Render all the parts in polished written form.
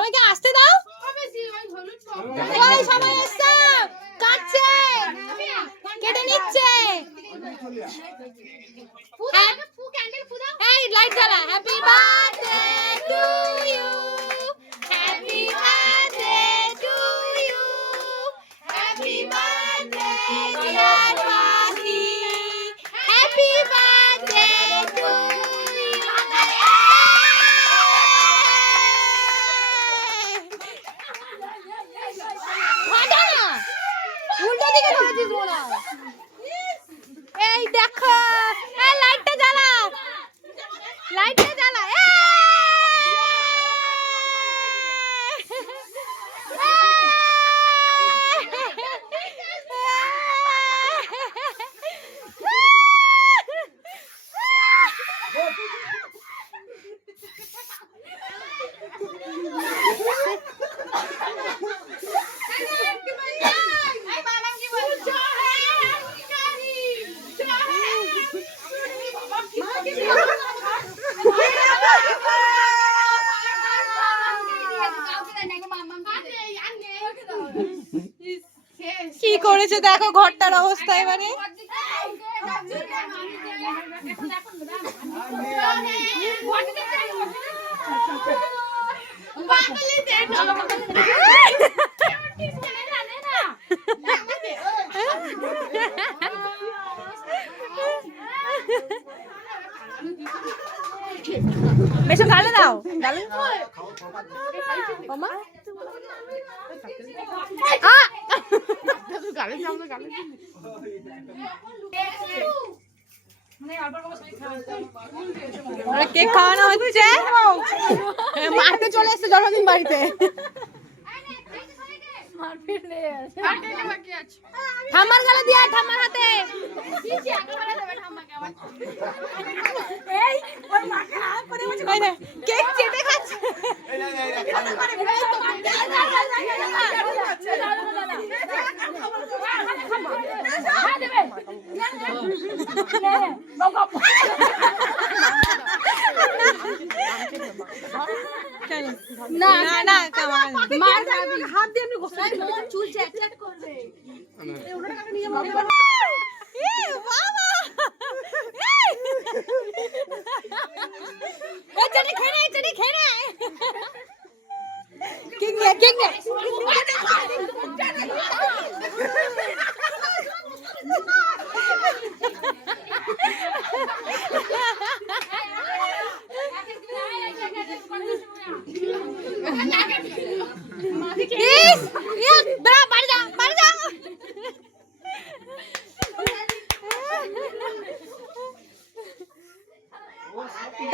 সবাইকে আসতে দাও। সবাই এসছে, কাটছে, কেটে নিচ্ছে। এই লাইট জ্বালা। Happy birthday to you, happy birthday to you, happy birthday dear Pakhi, happy birthday to you. ফাটা না, উল্টো দিকে ধরেছিস মনে হয়। এই দেখো, এই লাইটটা জ্বালা, লাইটটা জ্বালা। কি করেছে দেখো ঘরটার অবস্থা এবারে। বেশ গালে দাও, গালে কেক খাওয়ানো হচ্ছে। মারতে চলে এসছে জন্মদিন বাড়িতে। ঠাম্মার গালে দিয়া, ঠাম্মার হাতে। কেক চেটে খাচ্ছে। না না হাত দিয়ে এমনি গোসাই চুল চ্যাট চ্যাট করবে। ওটা টাকা নিয়ে বাবা এই চেটে খেয়ে নে, চেটে খেয়ে নে। কেক নিয়ে, কেক নিয়ে।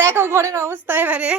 দেখো ঘরের অবস্থা এবারে।